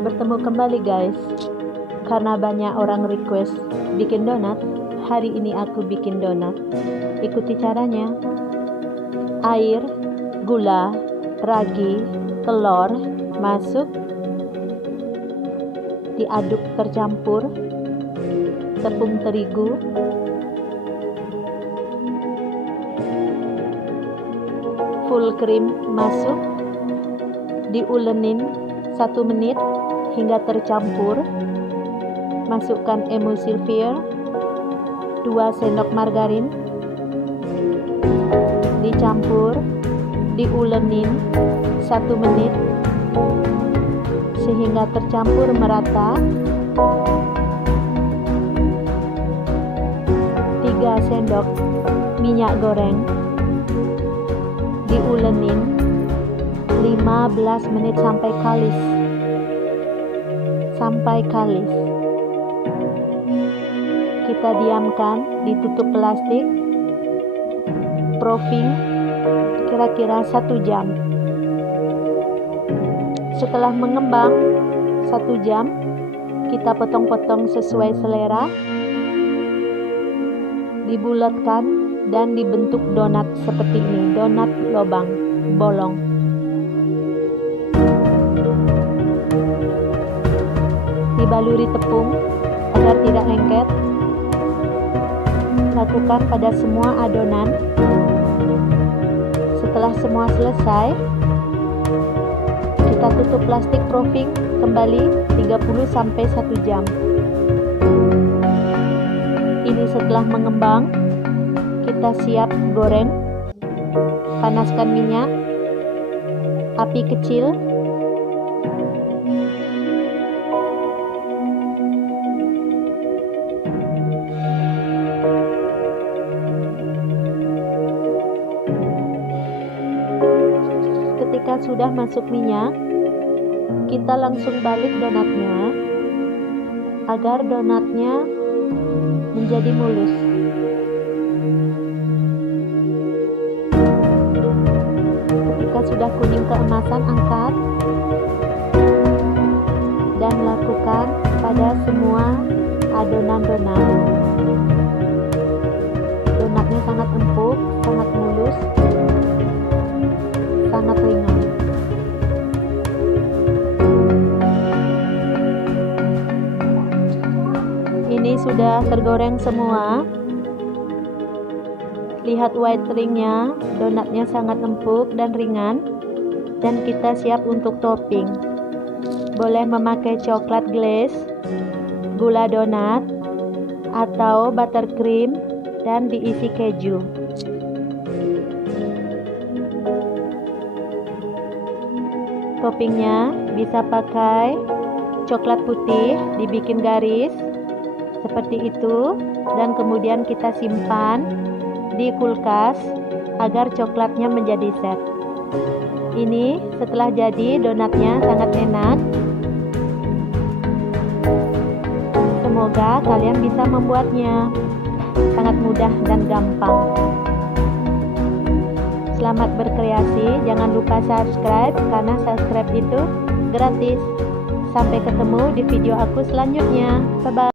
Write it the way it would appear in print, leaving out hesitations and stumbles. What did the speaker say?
Bertemu kembali guys. Karena banyak orang request bikin donat, hari ini aku bikin donat. Ikuti caranya. Air, gula, ragi, telur masuk, diaduk tercampur. Tepung terigu, full cream masuk, diulenin 1 menit hingga tercampur. Masukkan emulsifier 2 sendok margarin, dicampur, diulenin 1 menit sehingga tercampur merata. 3 sendok minyak goreng, diulenin 15 menit sampai kalis. Kita diamkan, ditutup plastik, proofing kira-kira 1 jam. Setelah mengembang 1 jam, kita potong-potong sesuai selera, dibulatkan dan dibentuk donat seperti ini, donat lobang bolong. Dibaluri tepung agar tidak lengket. Lakukan pada semua adonan. Setelah semua selesai, kita tutup plastik proofing kembali 30-1 jam. Ini setelah mengembang, kita siap goreng. Panaskan minyak, api kecil. Ketika sudah masuk minyak, kita langsung balik donatnya agar donatnya menjadi mulus. Ketika sudah kuning keemasan, angkat dan lakukan pada semua adonan donat. Donatnya sangat empuk, sangat mulus, sangat ringan. Ini sudah tergoreng semua. Lihat white ringnya, donatnya sangat empuk dan ringan. Dan kita siap untuk topping. Boleh memakai coklat glaze, gula donat, atau buttercream dan diisi keju. Toppingnya bisa pakai coklat putih, dibikin garis seperti itu, dan kemudian kita simpan di kulkas agar coklatnya menjadi set. Ini setelah jadi, donatnya sangat enak. Semoga kalian bisa membuatnya. Sangat mudah dan gampang. Selamat berkreasi, jangan lupa subscribe karena subscribe itu gratis. Sampai ketemu di video aku selanjutnya. Bye bye.